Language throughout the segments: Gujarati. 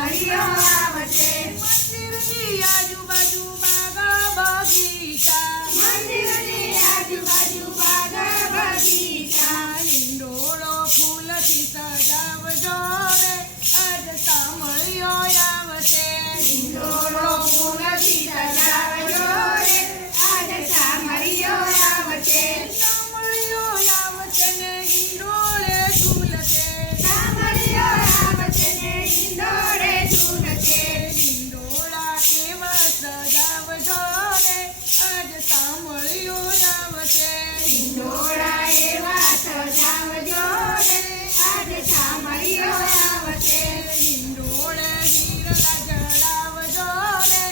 સામળિયો આવશે. મંદિરની આજુબાજુ બાગ બગીચા, મંદિરની આજુબાજુ બાગ બગીચા, હિંડોળો ફૂલથી સજાવજો રે આજ સામળિયો આવશે. હિંડોળો ફૂલથી સજાવજો રે આજ સામળિયો આવશે. સામળિયો આવશે ને હિંડોળે ઝૂલશે, સામળિયો આવશે ને હિંડોળે ઝૂલશે. હિંડોળા એવા સજાવજો રે આજ સામળિયો આવશે. હિંડોળા એવા સજાવજો રે આજ સામળિયો આવશે. હિંડોળે હીરલા જડાવજો રે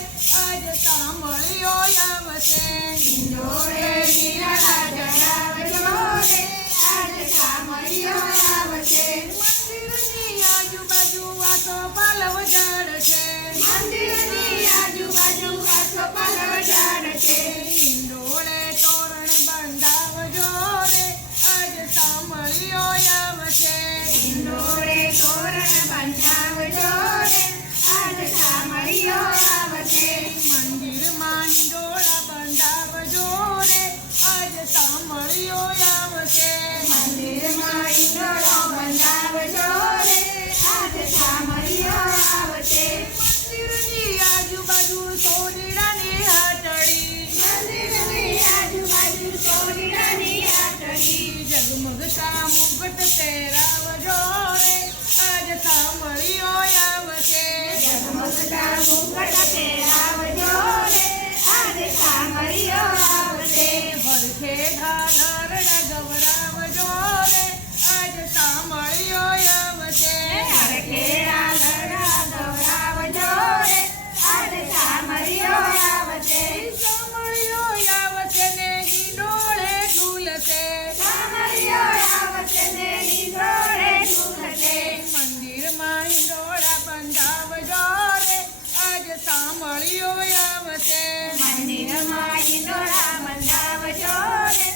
આજ સામળિયો આવશે. હિંડોળે હીરા જડાવજો રે આજ સામળિયો આવશે. મંદિરની આજુબાજુ આસો પાલવ ઝાડ છે, મંદિરની આજુબાજુ આસો પાલવ ઝાડ છે. હિંડોળે તોરણ બંધાવજો રે આજ સામળિયો આવશે. હિંડોળે તોરણ બંધાવજો રે આજ સામળિયો આવશે. મંદિરમાં હિંડોળા બંધાવજો રે આજ સામળિયો આવશે. મંદિરમાં હિંડોળો બંધાવજો રે આજ સામળિયો આવશે. મંદિરની આજુબાજુ સોરીડાની હાટડી, મંદિરની આજુબાજુ સોરીડાની હાટડી, જગમગતા મુગટ પહેરાવજો રે આજ સામળિયો આવશે. ઝગમગતા મુગટ પહેરાવજો રે આજ સામળિયો આવશે. હરખે ઢાલરડા ગવરાવજો રે આજ સામળિયો આવશે. હરખેરા લડા ગવરાવજો રે આજ સામળિયો આવશે. સામળિયો આવશે ને હિંડોળે ઝૂલશે, સામળિયો આવશે ને હિંડોળે ઝૂલશે. મંદિરમાં હિંડોળા બંધાવજો રે આજ સામળિયો આવશે. મંદિરમાં હિંડોળા બંધાવજો રે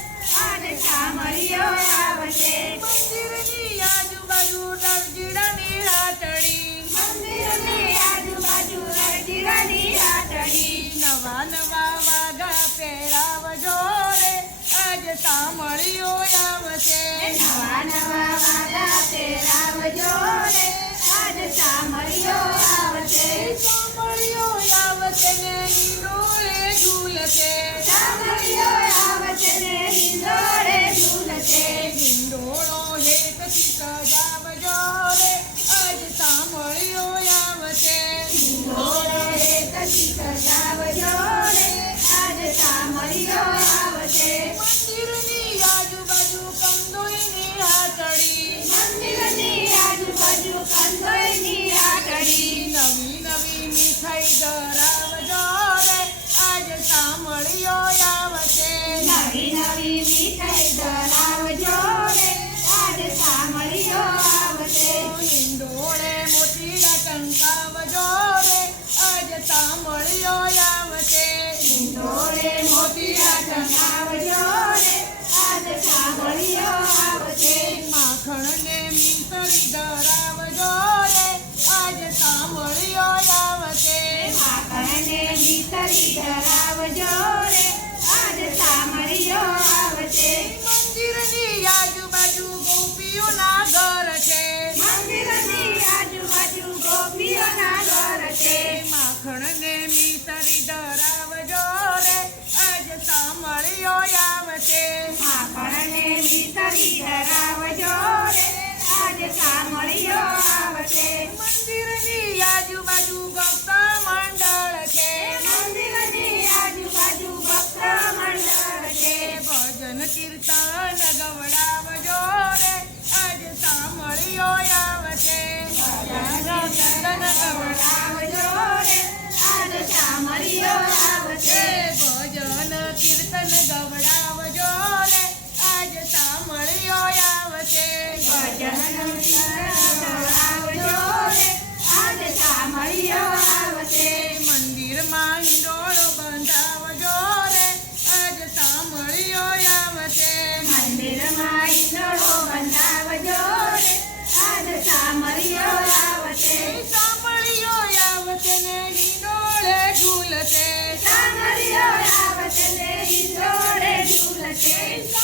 આજ સામળિયો આવશે. મંદિરની આજુબાજુ દરજીડાની હાટડી, મંદિરની આજુબાજુ રજીરાની હાટડી, નવા નવા વાઘા પહેરાવજો રે આજ સામળિયો આવશે. નવા નવા વાદા પહેરાવજો રે આજ સામળિયો આવશે. સામળિયો આવશે ને હિંડોળે ઝૂલશે, સામળિયો આવશે ને હિંડોળે ઝૂલશે. હિંડોળો હેતથી સજાવજો રે આજ સામળિયો આવશે. હિંડોળે હેતથી સજાવજો રે આજ સામળિયો આવશે. મંદિરની આજુબાજુ કંદોઈની હાટડી, મંદિરની આજુબાજુ કંદોઈની હાટડી, નવી નવી મીઠાઈ ધરાવજો રે આજ સામળિયો આવશે. નવી નવી મીઠાઈ ધરાવજો રે આજ સામળિયો આવશે. હિંડોળે મોતીડા ટંકાવજો રે આજ સામળિયો આવશે. હિંડોળે મોતીડા ટંકાવજો રે આજ સામળિયો આવશે. માખણને મીસરી ધરાવજો રે આજ સામળિયો આવશે. માખણને મીસરી ધરાવજો રે આજ સામળિયો આવશે. મંદિરની આજુબાજુ ગોપીઓના ઘર છે, મંદિરની આજુબાજુ ગોપીઓના ઘર છે. માખણને મીસરી ધરાવજો રે આજ સામળિયો આવશે. માખણને મીસરી ધરાવજો રે આજ સામળિયો આવશે. મંદિરની આજુબાજુ ભક્ત મંડળ છે, મંદિરની આજુબાજુ ભક્ત મંડળ છે. ભજન કીર્તન ગવડાવજો રે આજ સામળિયો આવશે. ભજન કીર્તન ગવડાવજો રે આજ સામળિયો આવશે. ભજન કીર્તન ગવડાવજો રે આજ સામળિયો આવશે. ભજન કીર્તન ગવડાવજો રે આજ સામળિયો આવશે. મંદિરમાં હિંડોળો બંધાવજો રે આજ સામળિયો આવશે. મંદિરમાં હિંડોળો બંધાવજો રે આજ સામળિયો આવશે. સામળિયો આવશે